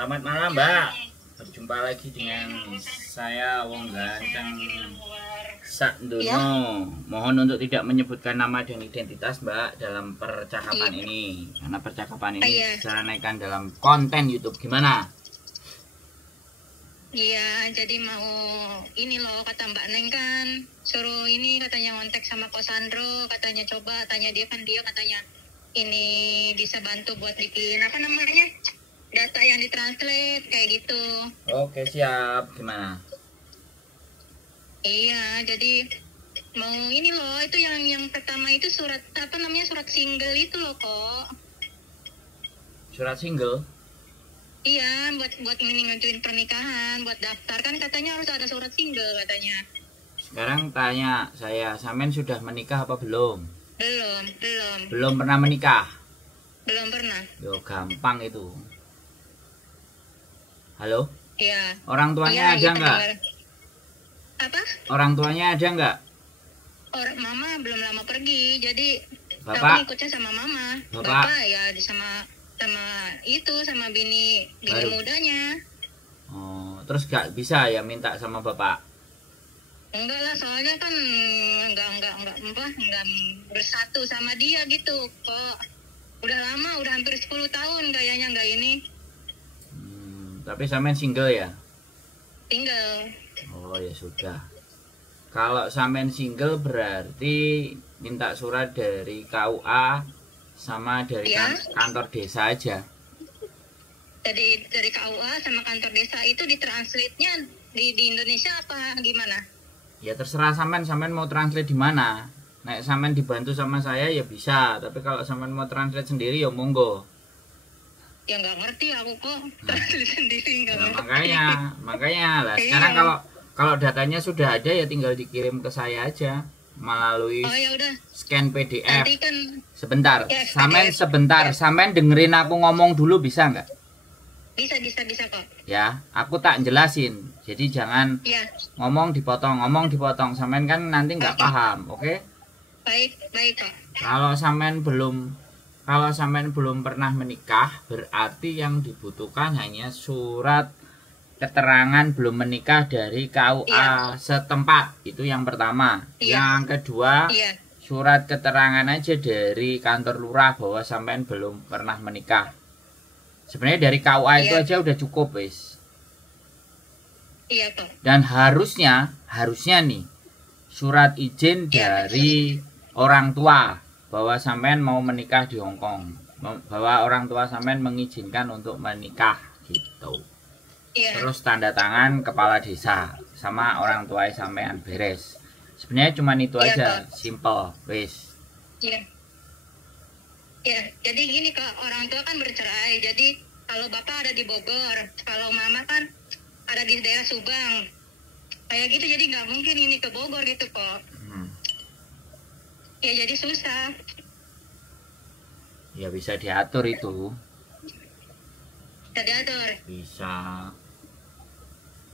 Selamat malam, Mbak. Berjumpa lagi dengan saya Wong Ganteng Sakdono. Ya. Mohon untuk tidak menyebutkan nama dan identitas, Mbak, dalam percakapan ini. Karena percakapan ini disarankan dalam konten YouTube. Gimana? Iya, jadi mau ini loh, kata Mbak Neng kan suruh ini, katanya ngontek sama Ko Sandro, katanya coba, tanya dia kan, dia katanya ini bisa bantu buat bikin apa namanya, data yang ditranslate kayak gitu. Oke, siap. Gimana? Iya, jadi mau ini loh, itu yang pertama itu surat apa namanya, surat single itu loh kok. Surat single? Iya, buat ini ngajuin pernikahan, buat daftar kan katanya harus ada surat single katanya. Sekarang tanya saya, Samen sudah menikah apa belum? Belum. Belum pernah menikah? Belum pernah. Yo, gampang itu. Halo? Iya. Orang tuanya ada nggak? Apa? Orang tuanya ada nggak? Mama belum lama pergi, jadi Bapak? aku ikutnya sama mama. Bapak ya sama bini baru mudanya. Oh, terus nggak bisa ya minta sama bapak? Enggak lah, soalnya kan enggak bersatu sama dia gitu kok. Udah lama, udah hampir 10 tahun kayaknya enggak ini. Tapi Samen single ya? Single. Oh ya sudah. Kalau Samen single berarti minta surat dari KUA sama dari kantor desa aja. Jadi dari KUA sama kantor desa itu ditranslate-nya di Indonesia apa gimana? Ya terserah Samen mau translate di mana. Nek Samen dibantu sama saya ya bisa, tapi kalau Samen mau translate sendiri ya monggo. Ya nggak ngerti aku kok translate sendiri nggak ngerti. Makanya lah. Sekarang kalau datanya sudah ada ya tinggal dikirim ke saya aja melalui scan PDF. Kan, sebentar, Samen dengerin aku ngomong dulu bisa nggak? Bisa kok. Ya, aku tak jelasin. Jadi jangan ngomong dipotong. Samen kan nanti nggak paham, oke? Baik kok. Kalau Samen belum pernah menikah, berarti yang dibutuhkan hanya surat keterangan belum menikah dari KUA setempat. Itu yang pertama. Yang kedua, surat keterangan aja dari kantor lurah bahwa sampean belum pernah menikah. Sebenarnya dari KUA itu aja udah cukup, wis. Iya, Pak. Dan harusnya nih surat izin dari orang tua bahwa sampean mau menikah di Hong Kong. Bahwa orang tua sampean mengizinkan untuk menikah gitu. Terus tanda tangan kepala desa sama orang tua sampean beres. Sebenarnya cuma itu aja, simple, wis. Ya, jadi gini Kak, orang tua kan bercerai. Jadi kalau bapak ada di Bogor, kalau mama kan ada di daerah Subang. Kayak gitu, jadi nggak mungkin ini ke Bogor gitu kok. Ya jadi susah. Ya bisa diatur itu. Bisa diatur. Bisa.